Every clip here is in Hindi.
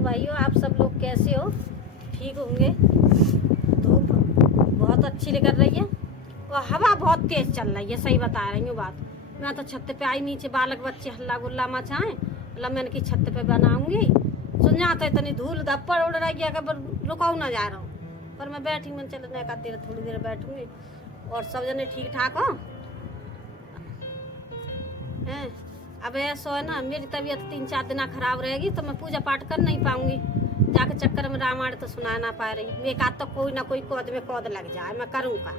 नमस्कार भाइयों, आप सब लोग कैसे हो? ठीक होंगे। धूप बहुत अच्छी निकल रही है और हवा बहुत तेज चल रही है। सही बता रही हूँ बात। मैं तो छत पे आई, नीचे बालक बच्चे हल्ला गुल्ला मचाएं, मतलब मैंने की छत पे बनाऊंगी। सुन जाते इतनी धूल धप्पड़ उड़ रही है कि रुकाऊ ना जा रहा हूँ, पर मैं बैठी, मैं चल नहीं करती, थोड़ी देर बैठूंगी। और सब जने ठीक ठाक हो हैं? अब ऐसा है ना, मेरी तबीयत 3-4 दिन खराब रहेगी तो मैं पूजा पाठ कर नहीं पाऊंगी। जाके चक्कर में रामायण तो सुना ना पा रही। मेरे का तो कोई ना कोई कौद में कौद लग जाए, मैं करूँगा।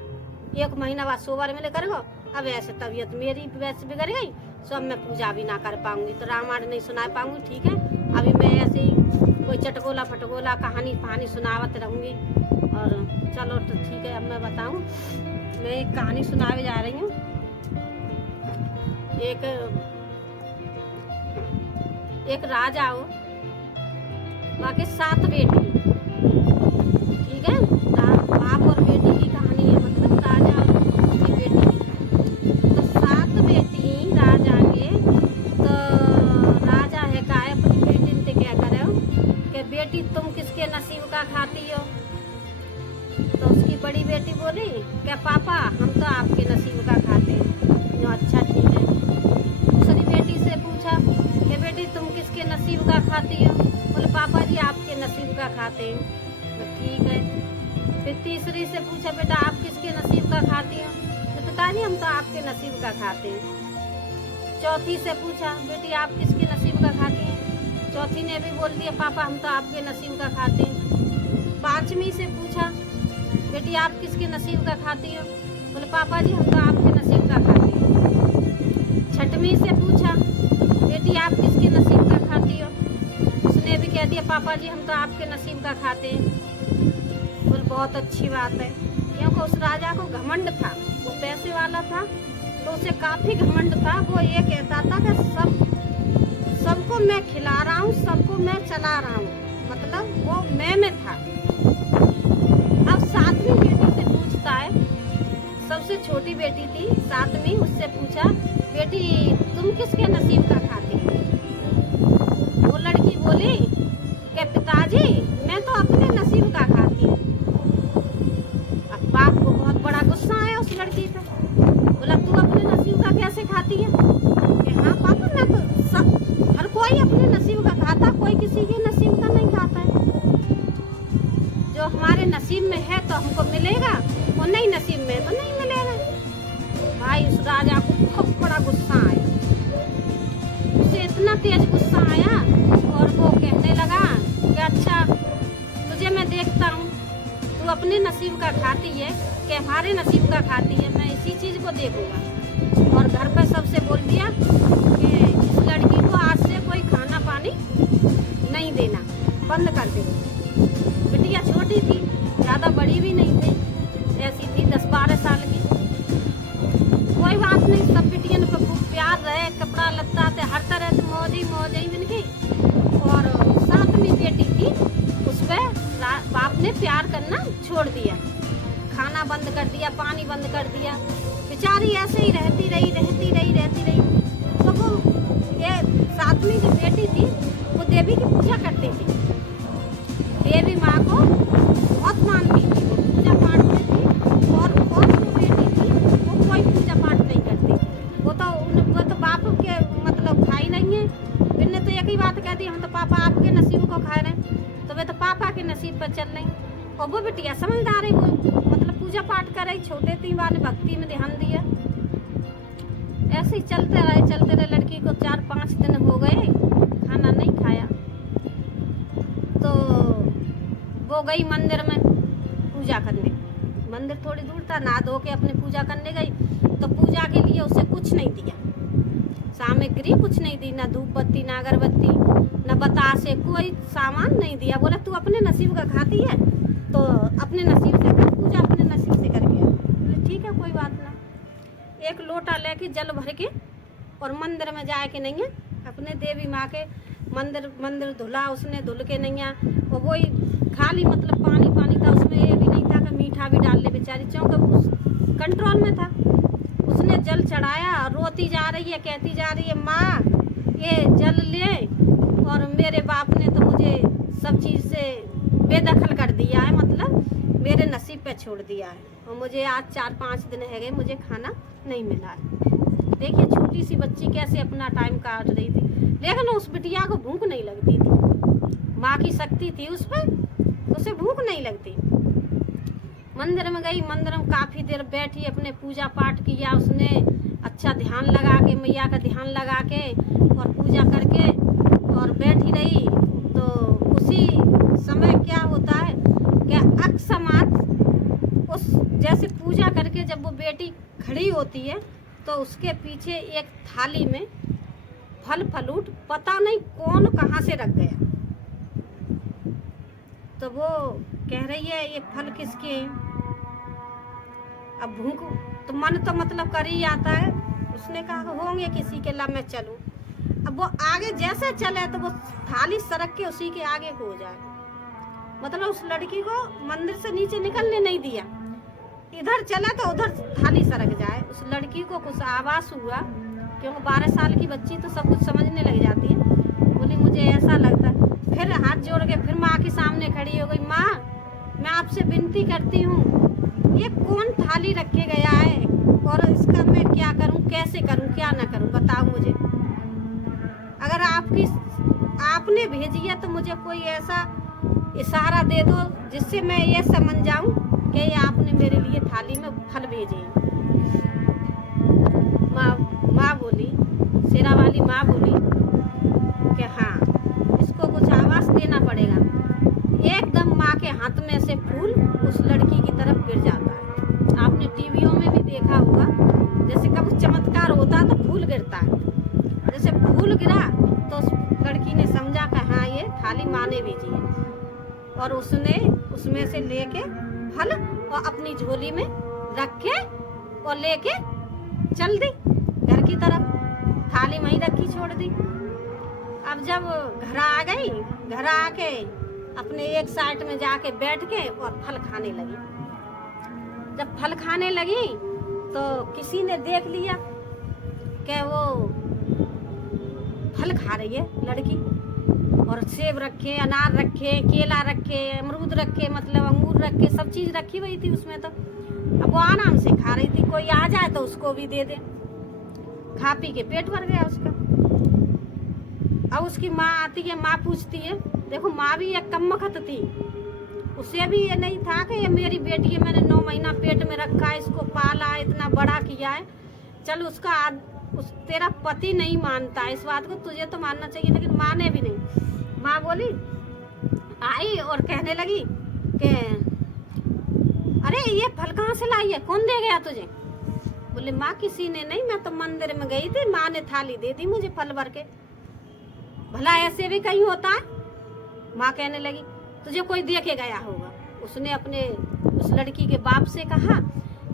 1 महीना बाद सोमवार में करेगा। अब ऐसे तबीयत मेरी वैसे बिगड़ गई, सब मैं पूजा भी ना कर पाऊंगी तो रामायण नहीं सुना पाऊंगी। ठीक है, अभी मैं ऐसे ही कोई चटगोला फटगोला कहानी सुनावत रहूँगी। और चलो तो ठीक है, अब मैं बताऊँ। मैं एक कहानी सुनावे जा रही हूँ। एक राजा हो, बाकी 7 बेटी। ठीक है, बाप और बेटी की कहानी है, मतलब राजा और उसकी बेटी। तो 7 बेटी राजा के। तो राजा है का अपनी बेटी से क्या करे हो कि बेटी तुम किसके नसीब का खाती हो? तो उसकी बड़ी बेटी बोली क्या पापा हम तो आपके नसीब का खाते हैं। अच्छा ठीक है। दूसरी बेटी से पूछा कि बेटी तुम किसके नसीब का खाती हो? बोले पापा जी आपके नसीब का खाते हैं। तो ठीक है। फिर तीसरी से पूछा बेटा आप किसके नसीब का खाती हो? तो पिताजी हम तो आपके नसीब का खाते हैं। चौथी से पूछा बेटी आप किसके नसीब का खाती हैं? चौथी ने भी बोल दिया पापा हम तो आपके नसीब का खाते हैं। 5वीं से पूछा बेटी आप किसके नसीब का खाती हो? बोले पापा जी हम तो आपके नसीब का खाते हैं। 6वीं से पूछा बेटी आप किसके नसीब का खाती हो? उसने भी कह दिया पापा जी हम तो आपके नसीब का खाते हैं। बोले बहुत अच्छी बात है, क्योंकि उस राजा को घमंड था, वो पैसे वाला था तो उसे काफी घमंड था। वो ये कहता था कि सबको मैं खिला रहा हूँ, सबको मैं चला रहा हूँ, मतलब वो मैं में था। अब 7वीं बेटी से पूछता है, सबसे छोटी बेटी थी 7वीं, उससे पूछा बेटी तुम किसके नसीब का खाती हो? वो लड़की बोली कि पिताजी मैं तो अपने नसीब का खाती हूँ। अब बाप को बहुत बड़ा गुस्सा आया उस लड़की पे। बोला तू अपने नसीब का कैसे खाती है? कि हाँ पापा मैं तो सब, हर कोई अपने नसीब का खाता, कोई किसी के नसीब का नहीं खाता है। जो हमारे नसीब में है तो हमको मिलेगा, और नहीं नसीब में तो नहीं मिलेगा। भाई उस राजा को बहुत बड़ा गुस्सा आया, उसे इतना तेज गुस्सा आया और वो कहने लगा कि अच्छा तुझे मैं देखता हूँ, तू अपने नसीब का खाती है कि हमारे नसीब का खाती है, मैं इसी चीज़ को देखूंगा। और घर पर सबसे बोल दिया कि इस लड़की को आज से कोई खाना पानी नहीं देना, बंद कर दे। बिटिया छोटी थी, ज़्यादा बड़ी भी नहीं थी, ऐसी थी 10-12 साल की। कोई बात नहीं, सब बिटियन को खूब प्यार रहे, कपड़ा लत्ता थे, हर तरह से मौज ही बन गई। और 7वीं बेटी थी, उस पर बाप ने प्यार करना छोड़ दिया, खाना बंद कर दिया, पानी बंद कर दिया। बेचारी ऐसे ही रहती रही। तो वो ये 7वीं जो बेटी थी वो देवी की पूजा करती थी, देवी माँ को बहुत मानती थी, वो पूजा पाठ में थी। और जो बेटी थी वो कोई पूजा पाठ नहीं करती, वो तो बाप के मतलब खाई नहीं है। फिर ने तो एक ही बात कह दी हम तो पापा आपके नसीब को खा रहे हैं, तो वे तो पापा के नसीब पर चल रही। और वो बिटिया समझदार है, वो मतलब पूजा पाठ कर रही, छोटे 3 बार भक्ति में ध्यान दिया। ऐसे ही चलते रहे। लड़की को 4-5 दिन हो गए खाना नहीं खाया, तो वो गई मंदिर में पूजा करने। मंदिर थोड़ी दूर था, नहा धो के अपने पूजा करने गई। तो पूजा के लिए उसे कुछ नहीं दिया, सामग्री कुछ नहीं दी, ना धूप बत्ती, ना अगरबत्ती, ना बतासे, कोई सामान नहीं दिया। बोला तू अपने नसीब का खाती है तो अपने नसीब से कर पूजा, अपने नसीब से करके। बोले ठीक है कोई बात ना। एक लोटा लेके जल भर के और मंदिर में जाए के नहीं है, अपने देवी माँ के मंदिर धुला उसने, धुल के नहीं है। और वही खाली मतलब पानी था, उसमें ये भी नहीं था कि मीठा भी डाल ले बेचारी, क्योंकि उस कंट्रोल में था। उसने जल चढ़ाया, रोती जा रही है, कहती जा रही है माँ ये जल ले, और मेरे बाप ने तो मुझे सब चीज़ से बेदखल कर दिया है, मतलब मेरे नसीब पे छोड़ दिया है। और मुझे आज 4-5 दिन है गए मुझे खाना नहीं मिला है। देखिए छोटी सी बच्ची कैसे अपना टाइम काट रही थी, लेकिन उस बिटिया को भूख नहीं लगती थी। माँ की शक्ति थी उस पर, तो उसे भूख नहीं लगती। मंदिर में गई, मंदिर में काफ़ी देर बैठी, अपने पूजा पाठ किया उसने, अच्छा ध्यान लगा के, मैया का ध्यान लगा के और पूजा करके और बैठी रही। तो उसी समय क्या होता है कि अकस्मात उस जैसे पूजा करके जब वो बेटी खड़ी होती है तो उसके पीछे एक थाली में फल फ्रूट पता नहीं कौन कहाँ से रख गया। तो वो कह रही है ये फल किसके हैं। अब भूख तो मन तो मतलब कर ही आता है। उसने कहा होंगे किसी के, ला मैं चलूं। अब वो आगे जैसे चले तो वो थाली सरक के उसी के आगे को हो जाए, मतलब उस लड़की को मंदिर से नीचे निकलने नहीं दिया। इधर चला तो उधर थाली सरक जाए। उस लड़की को कुछ आवाज़ हुआ, क्योंकि 12 साल की बच्ची तो सब कुछ समझने लग जाती है। बोली मुझे ऐसा लगता है। फिर हाथ जोड़ के फिर माँ के सामने खड़ी हो गई। माँ, मैं आपसे विनती करती हूँ, ये कौन थाली रखे गया है और इसका मैं क्या करूँ, कैसे करूँ, क्या ना करूँ, बताओ मुझे। अगर आपने भेजी है तो मुझे कोई ऐसा इशारा दे दो जिससे मैं ये समझ जाऊँ कि आपने मेरे लिए थाली में फल भेजे हैं। माँ बोली, शेरा वाली माँ बोली कि हाँ, इसको कुछ आवाज़ देना पड़ेगा। एकदम माँ के हाथ में से फूल उस लड़की की तरफ गिर जाता है। आपने टीवियों में भी देखा होगा, जैसे कब चमत्कार होता है तो फूल गिरता है। जैसे फूल गिरा तो उस लड़की ने समझा कि हाँ ये थाली माँ ने भेजी है, और उसने उसमें से लेके फल और अपनी झोली में रख के और लेके चल दी घर की तरफ। थाली वहीं रखी छोड़ दी। अब जब घर आ गई, घर आके अपने एक साइड में जाके बैठ के और फल खाने लगी। जब फल खाने लगी तो किसी ने देख लिया कि वो फल खा रही है लड़की, और सेब रखे, अनार रखे, केला रखे, अमरूद रखे, मतलब अंगूर रखे, सब चीज़ रखी हुई थी उसमें। तो अब वो आराम से खा रही थी, कोई आ जाए तो उसको भी दे दे। खा पी के पेट भर गया उसका। अब उसकी माँ आती है, माँ पूछती है, देखो माँ भी एक कमबख्त थी, उसे भी ये नहीं था कि ये मेरी बेटी है, मैंने 9 महीना पेट में रखा है, इसको पाला, इतना बड़ा किया है। चल उसका तेरा पति नहीं मानता है इस बात को, तुझे तो मानना चाहिए, लेकिन माने भी नहीं। माँ बोली, आई और कहने लगी कि अरे ये फल कहाँ से लाई है, कौन दे गया तुझे। बोले माँ किसी ने नहीं, मैं तो मंदिर में गई थी, माँ ने थाली दे दी मुझे फल भर के। भला ऐसे भी कहीं होता है। माँ कहने लगी तुझे कोई दे के गया होगा। उसने अपने उस लड़की के बाप से कहा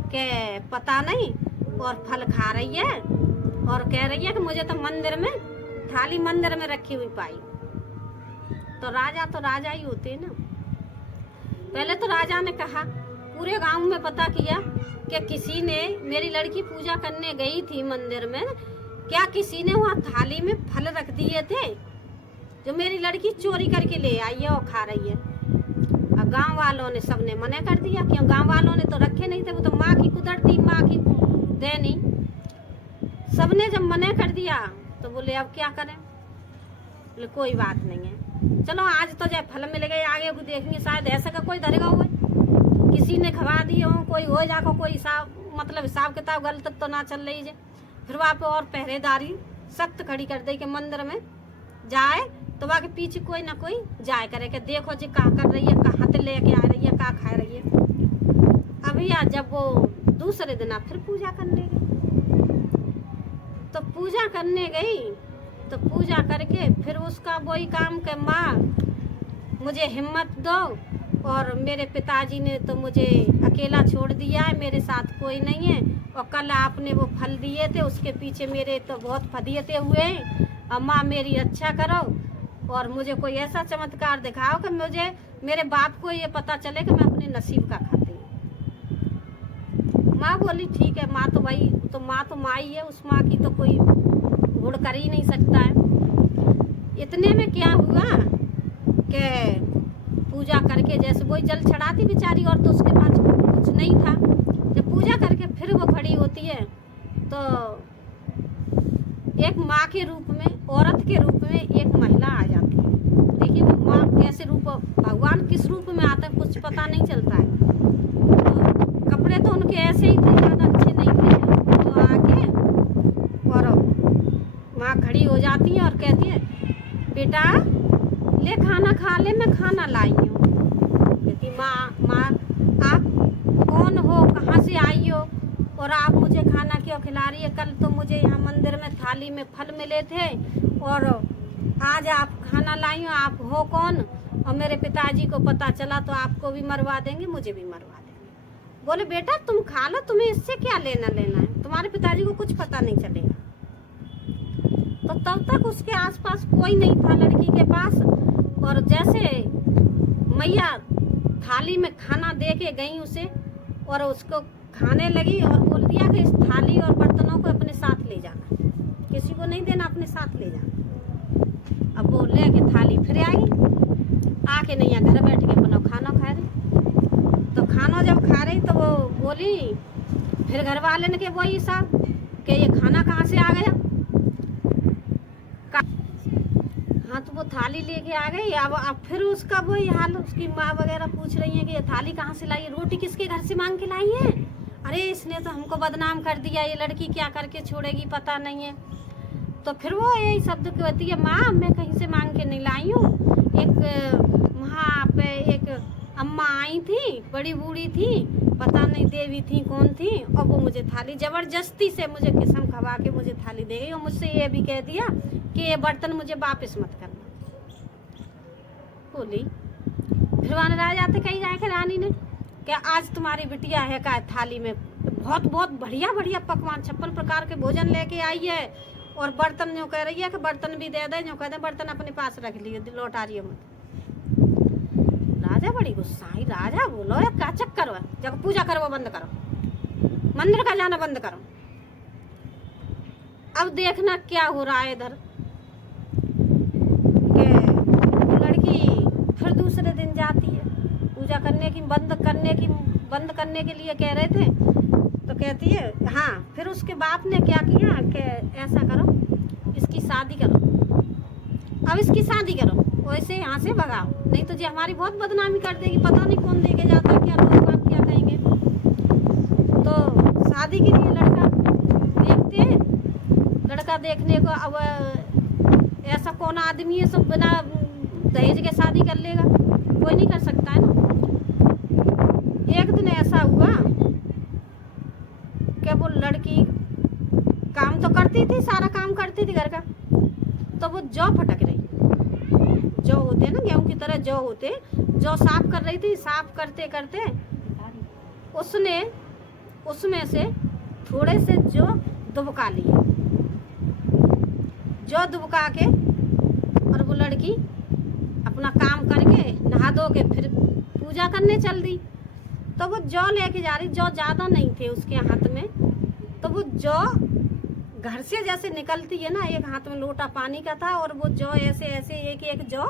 कि पता नहीं, और फल खा रही है और कह रही है कि मुझे तो मंदिर में थाली मंदिर में रखी हुई पाई। तो राजा ही होते हैं ना। पहले तो राजा ने कहा, पूरे गांव में पता किया कि किसी ने, मेरी लड़की पूजा करने गई थी मंदिर में, क्या किसी ने वहाँ थाली में फल रख दिए थे जो मेरी लड़की चोरी करके ले आई है और खा रही है। अब गांव वालों ने सबने मना कर दिया, क्यों गांव वालों ने तो रखे नहीं थे, वो तो माँ की कुदरती, माँ की देनी। सबने जब मना कर दिया तो बोले अब क्या करें। बोले कोई बात नहीं है, चलो आज तो जब फल मिल गए, आगे को देखेंगे, शायद ऐसा का कोई धरेगा हुआ, किसी ने खवा दिए हो, कोई हो जाको, कोई हिसाब किताब गलत तो ना चल रही है। फिर वहाँ पे और पहरेदारी सख्त खड़ी कर दी कि मंदिर में जाए तो वहाँ के पीछे कोई ना कोई जाए करे कि देखो जी कहाँ कर रही है, कहाँ से लेके आ रही है, कहाँ खा रही है। अभी आज जब वो दूसरे दिन फिर पूजा करने गई, तो पूजा करने गई तो पूजा करके फिर उसका वही काम कि माँ मुझे हिम्मत दो, और मेरे पिताजी ने तो मुझे अकेला छोड़ दिया है, मेरे साथ कोई नहीं है, और कल आपने वो फल दिए थे उसके पीछे मेरे तो बहुत फदियतें हुए हैं। अब माँ मेरी रक्षा करो और मुझे कोई ऐसा चमत्कार दिखाओ कि मुझे, मेरे बाप को ये पता चले कि मैं अपने नसीब का खाती हूँ। माँ बोली ठीक है। माँ तो भाई, तो माँ तो माँ ही है, उस माँ की तो कोई होड़ कर ही नहीं सकता है। इतने में क्या हुआ के पूजा करके, जैसे वही जल चढ़ाती बेचारी, और तो उसके पास कुछ नहीं था। जब पूजा करके फिर वो खड़ी होती है तो एक माँ के रूप में, औरत के रूप में एक महिला आ जाती है। देखिए माँ कैसे रूप, भगवान किस रूप में आता है कुछ पता नहीं चलता है। तो कपड़े तो उनके ऐसे ही थे, ज़्यादा अच्छे नहीं थे। तो आके और माँ खड़ी हो जाती है और कहती है, बेटा ले खाना खा ले, मैं खाना लाई हूँ। कहती माँ आप कौन हो, कहाँ से आई हो, और आप मुझे खाना क्यों खिला रही है? कल तो मुझे यहाँ मंदिर में थाली में फल मिले थे और आज आप खाना लाई हो, आप हो कौन? और मेरे पिताजी को पता चला तो आपको भी मरवा देंगे, मुझे भी मरवा देंगे। बोले बेटा तुम खा लो, तुम्हें इससे क्या लेना लेना है, तुम्हारे पिताजी को कुछ पता नहीं चलेगा। तो तब तक उसके आसपास कोई नहीं था लड़की के पास, और जैसे मैया थाली में खाना दे के गई उसे और उसको खाने लगी और बोल दिया कि इस थाली और बर्तनों को अपने साथ ले जाना, किसी को नहीं देना, अपने साथ ले जाना। अब वो ले के थाली फिर आई, आके नैया घर बैठ के अपना खाना खा रही। तो खाना जब खा रही तो वो बोली फिर घर वाले ने के वही साहब कि ये खाना कहाँ से आ गया? हाँ तो वो थाली लेके आ गई। अब फिर उसका वही हाल, उसकी माँ वगैरह पूछ रही है कि ये थाली कहाँ से लाई है, रोटी किसके घर से मांग के लाई है? अरे इसने तो हमको बदनाम कर दिया, ये लड़की क्या करके छोड़ेगी पता नहीं है। तो फिर वो यही शब्द कहती है, माँ मैं कहीं से मांग के नहीं लाई हूँ, एक वहाँ पे एक अम्मा आई थी, बड़ी बूढ़ी थी, पता नहीं देवी थी कौन थी, और वो मुझे थाली जबरदस्ती से मुझे किस्म खवा के मुझे थाली दे गई और मुझसे ये भी कह दिया कि ये बर्तन मुझे वापस मत करना। बोली फिर वहाँ राजा आते कही जाए कि रानी ने कि आज तुम्हारी बिटिया है का थाली में बहुत बहुत बढ़िया बढ़िया पकवान 56 प्रकार के भोजन लेके आई है, और बर्तन जो कह रही है कि बर्तन भी दे दे, जो कह दे बर्तन अपने पास रख लिए, लौटा रही है मत। राजा बड़ी गुस्सा आई, राजा बोलो क्या चक्कर हुआ, जब पूजा करो वो बंद करो, मंदिर का जाना बंद करो। अब देखना क्या हो रहा है इधर के लड़की फिर दूसरे दिन जाती है पूजा करने की, बंद करने के लिए कह रहे थे। तो कहती है हाँ, फिर उसके बाप ने क्या किया कि ऐसा करो इसकी शादी करो, अब इसकी शादी करो, वैसे यहाँ से भगाओ, नहीं तो जी हमारी बहुत बदनामी कर देगी, पता नहीं कौन देके जाता है, क्या लोग बात क्या कहेंगे। तो शादी के लिए लड़का देखते हैं, लड़का देखने को अब ऐसा कौन आदमी है सब बिना दहेज के शादी कर लेगा, कोई नहीं कर सकता है ना। एक दिन ऐसा हुआ कि वो लड़की काम तो करती थी, सारा काम करती थी घर का, तो वो जौ फटक रही, जौ होते ना गेहूं की तरह जौ होते, जौ साफ कर रही थी। साफ करते करते उसने उसमें से थोड़े से जौ दुबका लिए, जौ दुबका के, और वो लड़की अपना काम करके नहा धो के फिर पूजा करने चल दी। तो वो जौ लेके जा रही, जौ ज़्यादा नहीं थे उसके हाथ में, तो वो जौ घर से जैसे निकलती है ना, एक हाथ में लोटा पानी का था, और वो जौ ऐसे ऐसे एक एक जौ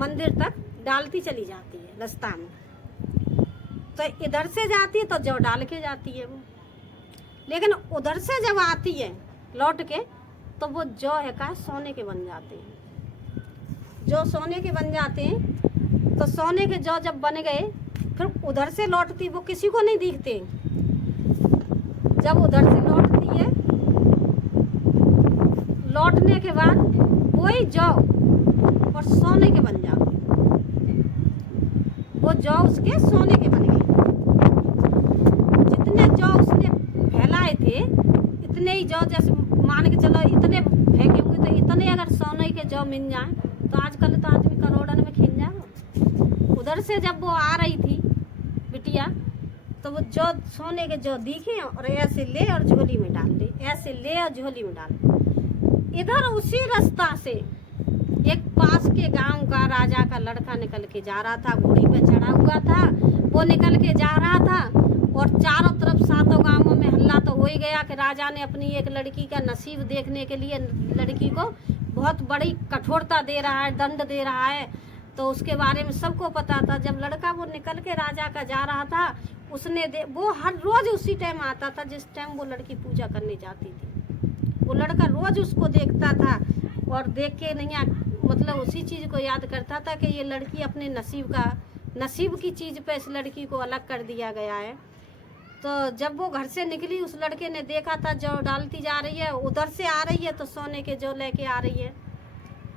मंदिर तक डालती चली जाती है रास्ता में। तो इधर से जाती है तो जौ डाल के जाती है वो, लेकिन उधर से जब आती है लौट के तो वो जौ है का सोने के बन जाते हैं। जो सोने के बन जाते हैं, तो सोने के जौ जब बन गए फिर उधर से लौटती, वो किसी को नहीं दिखते। जब उधर से लौटती है, लौटने के बाद वही जौ और सोने के बन जाते, वो जौ उसके सोने के बन गए। जितने जौ उसने फैलाए थे इतने ही जौ, जैसे मान के चलो इतने फेंके होंगे, तो इतने अगर सोने के जौ मिल जाए तो आजकल तो आदमी करोड़न में खिल जाएगा। उधर से जब वो आ रही थी बिटिया, तो वो जौ सोने के जौ दिखे और ऐसे ले और झोली में डाल ले, ऐसे ले और झोली में डाल ले। इधर उसी रास्ता से एक पास के गांव का राजा का लड़का निकल के जा रहा था, घोड़ी पे चढ़ा हुआ था, वो निकल के जा रहा था, और चारों तरफ सातों गांवों में हल्ला तो हो ही गया कि राजा ने अपनी एक लड़की का नसीब देखने के लिए लड़की को बहुत बड़ी कठोरता दे रहा है, दंड दे रहा है। तो उसके बारे में सबको पता था। जब लड़का वो निकल के राजा का जा रहा था, उसने वो हर रोज उसी टाइम आता था जिस टाइम वो लड़की पूजा करने जाती थी। वो लड़का रोज उसको देखता था और देख के नहीं मतलब उसी चीज़ को याद करता था कि ये लड़की अपने नसीब की चीज़ पे इस लड़की को अलग कर दिया गया है। तो जब वो घर से निकली, उस लड़के ने देखा था जौ डालती जा रही है, उधर से आ रही है तो सोने के जौ लेके आ रही है।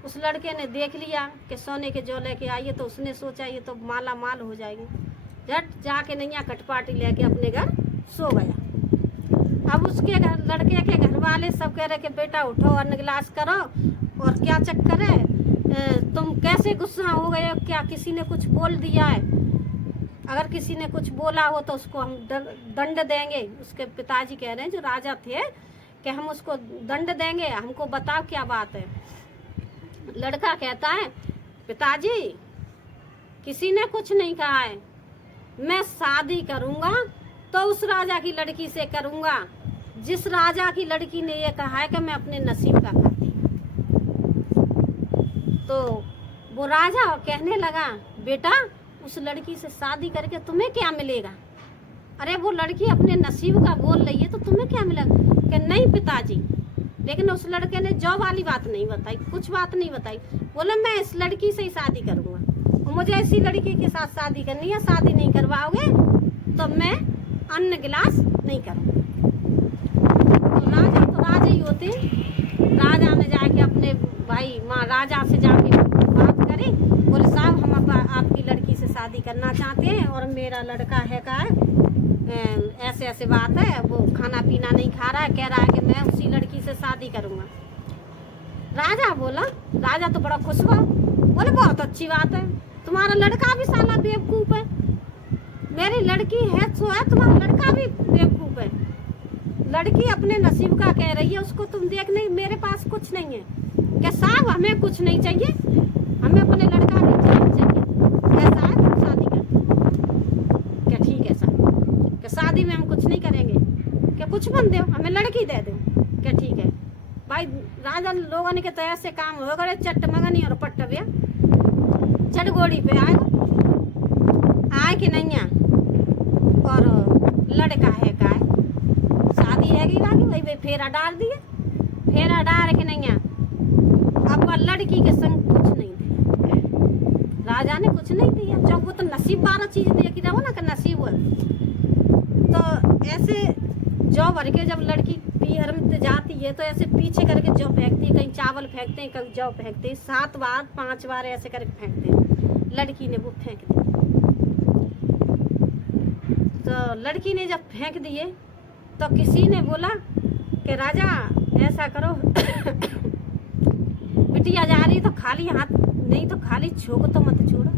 उस लड़के ने देख लिया कि सोने के जौ लेके आई है, तो उसने सोचा ये तो माला माल हो जाएगी। झट जाके नैया कटपाटी लेके अपने घर सो गया। अब उसके घर लड़के के घर वाले सब कह रहे कि बेटा उठो, अन्न गिलास करो, और क्या चक्कर है, तुम कैसे गुस्सा हो गए हो, क्या किसी ने कुछ बोल दिया है? अगर किसी ने कुछ बोला हो तो उसको हम दंड देंगे। उसके पिताजी कह रहे हैं जो राजा थे कि हम उसको दंड देंगे, हमको बताओ क्या बात है। लड़का कहता है पिताजी किसी ने कुछ नहीं कहा है, मैं शादी करूंगा तो उस राजा की लड़की से करूंगा जिस राजा की लड़की ने ये कहा है कि मैं अपने नसीब का खाती। तो वो राजा कहने लगा बेटा उस लड़की से शादी करके तुम्हें क्या मिलेगा? अरे वो लड़की अपने नसीब का बोल रही है तो तुम्हें क्या मिलेगा? कि नहीं पिताजी। लेकिन उस लड़के ने जॉब वाली बात नहीं बताई, कुछ बात नहीं बताई। बोले मैं इस लड़की से ही शादी करूंगा और मुझे ऐसी लड़की के साथ शादी करनी है, शादी नहीं करवाओगे तो मैं अन्न गिलास नहीं करूंगा। तो राजा ही होते। राजा ने जाके अपने भाई माँ राजा से जाके बात करी, बोले साहब हम आपकी लड़की से शादी करना चाहते हैं और मेरा लड़का है का ऐसे ऐसे बात है, वो खाना पीना नहीं खा रहा है, कह रहा है कि मैं उसी लड़की से शादी करूंगा। राजा तो बड़ा खुश हुआ, बोले बहुत अच्छी बात है, तुम्हारा लड़का भी साला बेवकूफ है। मेरी लड़की है सो है, तुम्हारा लड़का भी बेवकूफ है। लड़की अपने नसीब का कह रही है, उसको तुम देख नहीं, मेरे पास कुछ नहीं है। क्या साहब हमें कुछ नहीं चाहिए, हमें अपने लड़का भी चाहिए। कैसा है तुम शादी कर? क्या ठीक है साहब? क्या शादी में हम कुछ नहीं करेंगे? क्या कुछ बन दो, हमें लड़की दे दो। क्या ठीक है भाई। राजा लोगों ने के तैयार से काम हो गए, चट्ट मगनी और पट्ट भैया चट गोड़ी पे आए कि नहीं आ, और लड़का है का शादी है कि भाई फेरा डाल दिए, फेरा डाल के नहीं आ। अब लड़की के संग कुछ नहीं दिया, राजा ने कुछ नहीं दिया। जब वो तो नसीब वाला चीज देखी रहो ना कि नसीब है। तो ऐसे जौ भर के जब लड़की पीहर में जाती है तो ऐसे पीछे करके जौ फेंकती है, कहीं चावल फेंकते हैं, कहीं जौ फेंकते हैं, 7 बार 5 बार ऐसे करके फेंकते हैं। लड़की ने वो फेंक दी। तो लड़की ने जब फेंक दिए तो किसी ने बोला कि राजा ऐसा करो बिटिया जा रही तो खाली हाथ नहीं तो खाली छोक तो मत छोड़ो,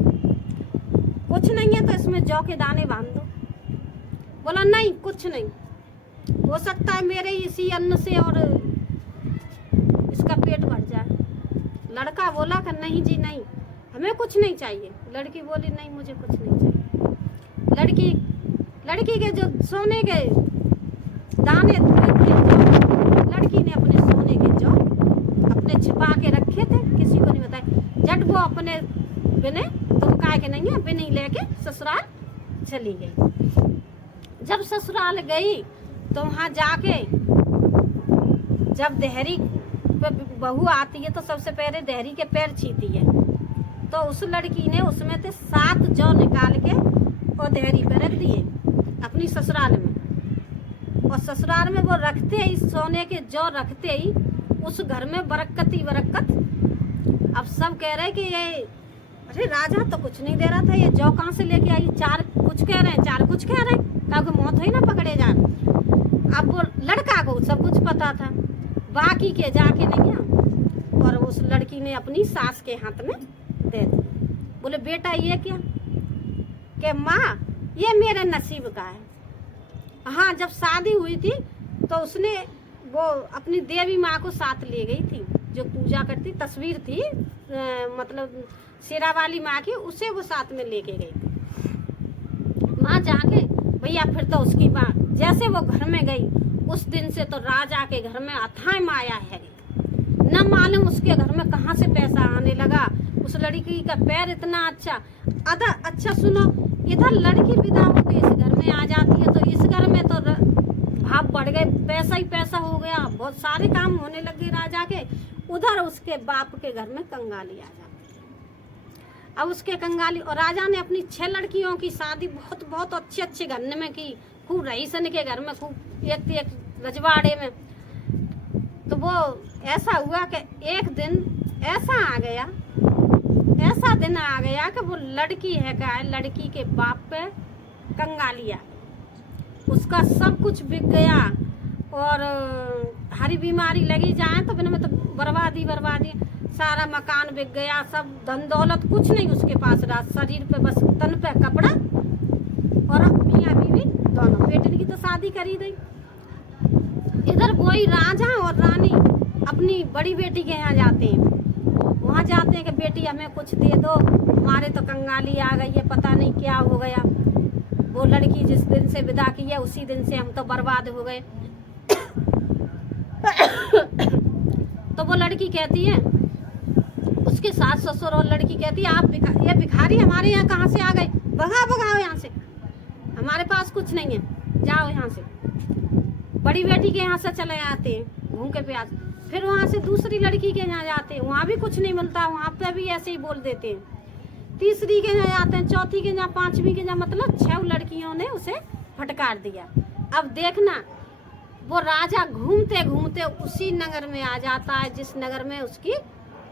कुछ नहीं है तो इसमें जौ के दाने बांध दो। बोला नहीं कुछ नहीं, हो सकता है मेरे इसी अन्न से और इसका पेट भर जाए। लड़का बोला कि नहीं जी नहीं, हमें कुछ नहीं चाहिए। लड़की बोली नहीं मुझे कुछ नहीं चाहिए। लड़की के जो सोने के दाने लड़की ने अपने सोने के जो अपने छिपा के रखे थे, किसी को नहीं बताया। जट वो अपने बिने धुमकाए के नहीं है बिने लेके ससुराल चली गई। जब ससुराल गई तो वहाँ जाके जब देहरी पे बहू आती है तो सबसे पहले देहरी के पैर छीती है। तो उस लड़की ने उसमें से 7 जौ निकाल के और देहरी पे रख दिए अपनी ससुराल में। और ससुराल में वो रखते ही सोने के जौ रखते ही उस घर में बरकत ही बरकत। अब सब कह रहे कि ये अरे राजा तो कुछ नहीं दे रहा था, ये जौ कहाँ से लेके आई? 4 कुछ कह रहे हैं, 4 कुछ कह रहे हैं, क्योंकि मौत हुई ना पकड़े जाए। अब वो लड़का को सब कुछ पता था, बाकी के जाके नहीं है। और उस लड़की ने अपनी सास के हाथ में दे दी। बोले बेटा ये क्या? कि माँ ये मेरे नसीब का है। हाँ जब शादी हुई थी तो उसने वो अपनी देवी माँ को साथ ले गई थी, जो पूजा करती तस्वीर थी मतलब शेरा वाली माँ की, उसे वो साथ में लेके गई थी। माँ जाके भैया फिर तो उसकी माँ जैसे वो घर में गई उस दिन से तो राजा के घर में अथाह माया है। न मालूम उसके घर में कहाँ से पैसा आने लगा, उस लड़की का पैर इतना अच्छा। अच्छा सुनो, इधर लड़की विदा होकर इस घर में आ जाती है, तो इस घर में तो भाव बढ़ गए, पैसा ही पैसा हो गया, बहुत सारे काम होने लगे राजा के। उधर उसके बाप के घर में कंगाली आ जाती है। अब उसके कंगाली, और राजा ने अपनी 6 लड़कियों की शादी बहुत बहुत अच्छे अच्छे घर में की, खूब रईसन के घर में, खूब एक रजवाड़े में। तो वो ऐसा हुआ कि एक दिन ऐसा दिन आ गया कि वो लड़की है क्या, लड़की के बाप पे कंगाली आ गई, उसका सब कुछ बिक गया, और हरी बीमारी लगी जाए तो बिना में तो बर्बादी, सारा मकान बिक गया, सब धन दौलत कुछ नहीं उसके पास रहा, शरीर पे बस तन पे कपड़ा, और मियाँ बीवी दोनों, बेटी की तो शादी करी गई। इधर वही राजा और रानी अपनी बड़ी बेटी के यहाँ जाते हैं, वहाँ जाते हैं कि बेटी हमें कुछ दे दो, हमारे तो कंगाली आ गई है, पता नहीं क्या हो गया, वो लड़की जिस दिन से विदा की है उसी दिन से हम तो बर्बाद हो गए। तो वो लड़की कहती है, उसके सास ससुर और लड़की कहती है, आप ये भिखारी हमारे यहाँ कहाँ से आ गए, भगाओ यहाँ से, हमारे पास कुछ नहीं है, जाओ यहाँ से। बड़ी बेटी के यहाँ से चले आते हैं भूखे प्यास, फिर वहाँ से दूसरी लड़की के यहाँ जाते हैं, वहाँ भी कुछ नहीं मिलता, वहाँ पे भी ऐसे ही बोल देते हैं। तीसरी के यहाँ जाते हैं, चौथी के यहाँ, पांचवी के यहाँ, मतलब 6 लड़कियों ने उसे फटकार दिया। अब देखना, वो राजा घूमते घूमते उसी नगर में आ जाता है जिस नगर में उसकी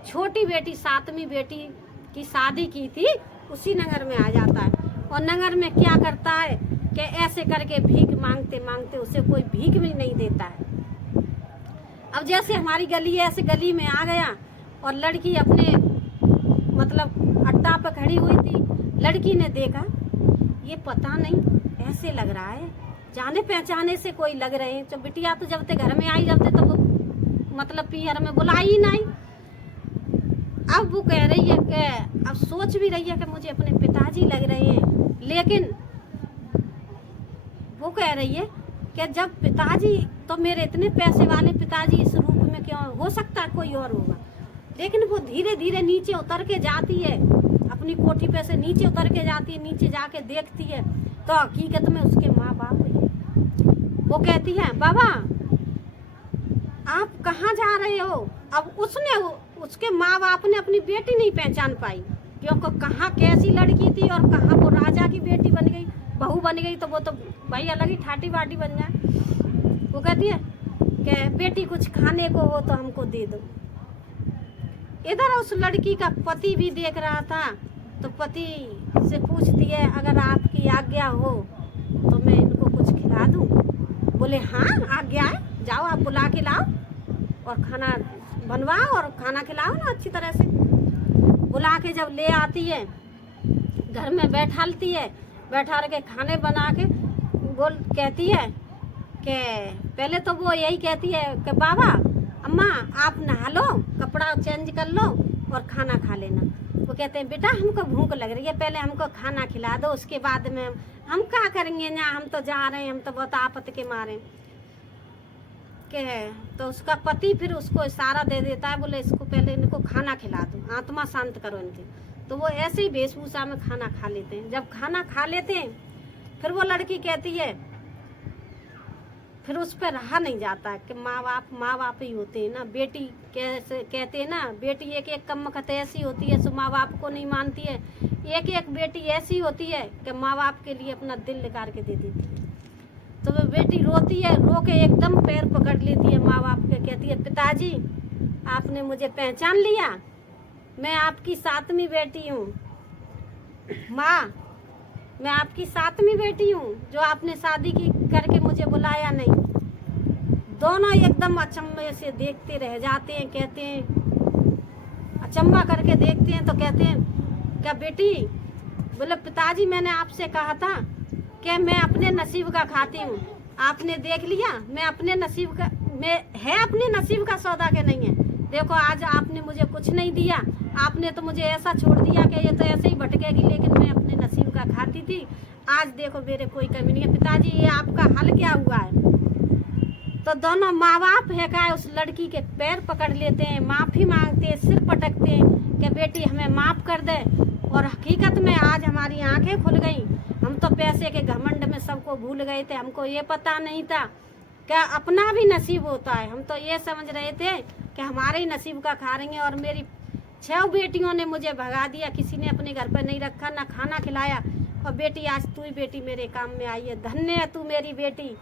छोटी बेटी 7वीं बेटी की शादी की थी, उसी नगर में आ जाता है। और नगर में क्या करता है कि ऐसे करके भीख मांगते मांगते उसे कोई भीख भी नहीं देता है। अब जैसे हमारी गली है, ऐसे गली में आ गया, और लड़की अपने मतलब अड्डा पर खड़ी हुई थी। लड़की ने देखा, ये पता नहीं ऐसे लग रहा है, जाने पहचाने से कोई लग रहे हैं। तो बिटिया तो जब ते घर में आई, जब ते तो वो मतलब पीहर में बुलाई ही नहीं। अब वो कह रही है कि अब सोच भी रही है कि मुझे अपने पिताजी लग रहे हैं, लेकिन वो कह रही है कि जब पिताजी, तो मेरे इतने पैसे वाले पिताजी इस रूप में क्यों, हो सकता है कोई और होगा। लेकिन वो धीरे धीरे नीचे उतर के जाती है, अपनी कोठी पे से नीचे उतर के जाती है, नीचे जाके देखती है तो हकीकत में उसके माँ बाप है। वो कहती है, बाबा आप कहाँ जा रहे हो। अब उसके माँ बाप ने अपनी बेटी नहीं पहचान पाई, क्योंकि कहाँ कैसी लड़की थी और कहाँ वो राजा की बेटी बन गई, बहू बन गई, तो वो तो भाई अलग ही ठाटी बाटी बन जाए। वो कहती है कि बेटी कुछ खाने को हो तो हमको दे दो। इधर उस लड़की का पति भी देख रहा था, तो पति से पूछती है, अगर आपकी आज्ञा हो तो मैं इनको कुछ खिला दूं। बोले हाँ आज्ञा है, जाओ आप बुला के लाओ और खाना बनवाओ और खाना खिलाओ ना अच्छी तरह से। बुला के जब ले आती है, घर में बैठालती है, बैठा के खाने बना के कहती है कि पहले तो वो यही कहती है कि बाबा अम्मा आप नहा लो, कपड़ा चेंज कर लो और खाना खा लेना। वो कहते हैं बेटा हमको भूख लग रही है, पहले हमको खाना खिला दो, उसके बाद में हम क्या करेंगे ना, हम तो जा रहे हैं, हम तो बहुत आपत के मारे के। तो उसका पति फिर उसको इशारा दे देता है, बोले इसको पहले इनको खाना खिला दो, आत्मा शांत करो इनकी। तो वो ऐसे ही वेशभूषा में खाना खा लेते हैं। जब खाना खा लेते हैं, फिर वो लड़की कहती है, फिर उस पर रहा नहीं जाता कि माँ बाप ही होते हैं ना। बेटी कैसे कहते हैं ना, बेटी एक एक कमकत ऐसी होती है सो माँ बाप को नहीं मानती है, एक एक बेटी ऐसी होती है कि माँ बाप के लिए अपना दिल निकाल के दे देती है। तो वो बेटी रोती है, रो के एकदम पैर पकड़ लेती है माँ बाप के, कहती है पिताजी आपने मुझे पहचान लिया, मैं आपकी 7वीं बेटी हूँ। माँ मैं आपकी 7वीं बेटी हूँ जो आपने शादी की करके मुझे बुलाया नहीं। दोनों एकदम अचंभे से देखते रह जाते हैं, कहते हैं अचंभा करके देखते हैं, तो कहते हैं क्या बेटी। बोले पिताजी मैंने आपसे कहा था कि मैं अपने नसीब का खाती हूँ, आपने देख लिया मैं अपने नसीब का, मैं है अपने नसीब का सौदा के नहीं है। देखो आज आपने मुझे कुछ नहीं दिया, आपने तो मुझे ऐसा छोड़ दिया कि ये तो ऐसे ही भटकेगी, लेकिन मैं अपने नसीब का खाती थी। आज देखो मेरे कोई कमी नहीं है। पिताजी ये आपका हल क्या हुआ है। तो दोनों माँ बाप है का उस लड़की के पैर पकड़ लेते हैं, माफ़ी मांगते हैं, सिर पटकते हैं कि बेटी हमें माफ़ कर दे। और हकीकत में आज हमारी आंखें खुल गई। हम तो पैसे के घमंड में सबको भूल गए थे, हमको ये पता नहीं था क्या अपना भी नसीब होता है। हम तो ये समझ रहे थे कि हमारे ही नसीब का खा रही हैं। और मेरी 6 बेटियों ने मुझे भगा दिया, किसी ने अपने घर पर नहीं रखा, ना खाना खिलाया। और बेटी आज तू ही बेटी मेरे काम में आई है, धन्य है तू मेरी बेटी।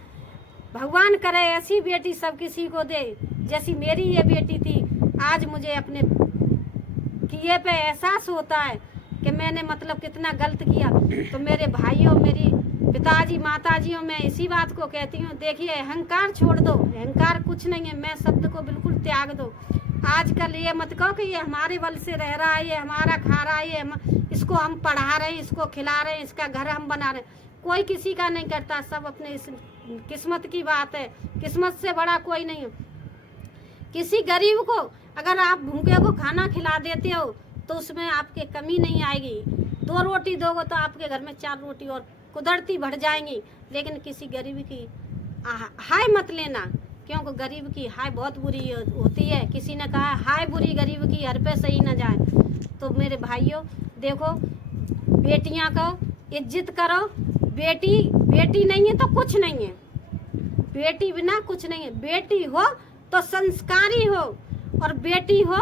भगवान करे ऐसी बेटी सब किसी को दे जैसी मेरी ये बेटी थी। आज मुझे अपने किए पे एहसास होता है कि मैंने मतलब कितना गलत किया। तो मेरे भाइयों, मेरी पिताजी, माताजियों, मैं इसी बात को कहती हूँ, देखिए अहंकार छोड़ दो, अहंकार कुछ नहीं है, मैं शब्द को बिल्कुल त्याग दो। आजकल ये मत कहो कि ये हमारे बल से रह रहा है, ये हमारा खा रहा है, ये इसको हम पढ़ा रहे हैं, इसको खिला रहे हैं, इसका घर हम बना रहे हैं। कोई किसी का नहीं करता, सब अपने इस किस्मत की बात है। किस्मत से बड़ा कोई नहीं है। किसी गरीब को अगर आप भूखे को खाना खिला देते हो तो उसमें आपके कमी नहीं आएगी। 2 रोटी दोगे तो आपके घर में 4 रोटी और कुदरती बढ़ जाएंगी। लेकिन किसी गरीब की हाय मत लेना, क्योंकि गरीब की हाय बहुत बुरी होती है। किसी ने कहा हाय बुरी गरीब की हर पे सही न जाए। तो मेरे भाइयों देखो, बेटियां को इज्जत करो। बेटी बेटी नहीं है तो कुछ नहीं है, बेटी बिना कुछ नहीं है। बेटी हो तो संस्कारी हो, और बेटी हो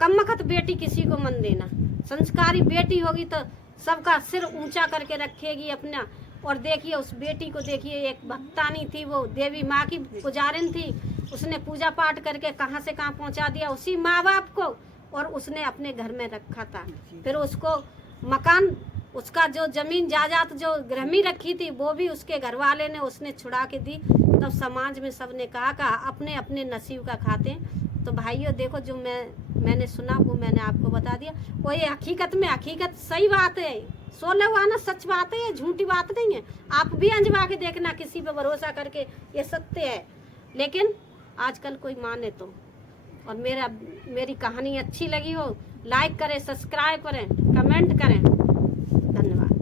कमबख्त बेटी किसी को मन देना। संस्कारी बेटी होगी तो सबका सिर ऊंचा करके रखेगी अपना। और देखिए उस बेटी को, देखिए एक भक्तानी थी, वो देवी माँ की पुजारिन थी, उसने पूजा पाठ करके कहाँ से कहाँ पहुँचा दिया उसी माँ बाप को, और उसने अपने घर में रखा था। फिर उसको मकान, उसका जो जमीन जायदाद जो गृहमी रखी थी वो भी उसके घर वाले ने उसने छुड़ा के दी। तब समाज में सबने कहा अपने अपने नसीब का खाते हैं। तो भाइयों देखो, जो मैंने सुना वो मैंने आपको बता दिया। वो ये हकीकत में हकीकत सही बात है, 16 आना सच बात है, ये झूठी बात नहीं है। आप भी अंजवा के देखना, किसी पे भरोसा करके, ये सत्य है। लेकिन आजकल कोई माने तो। और मेरी कहानी अच्छी लगी हो, लाइक करें, सब्सक्राइब करें, कमेंट करें। धन्यवाद।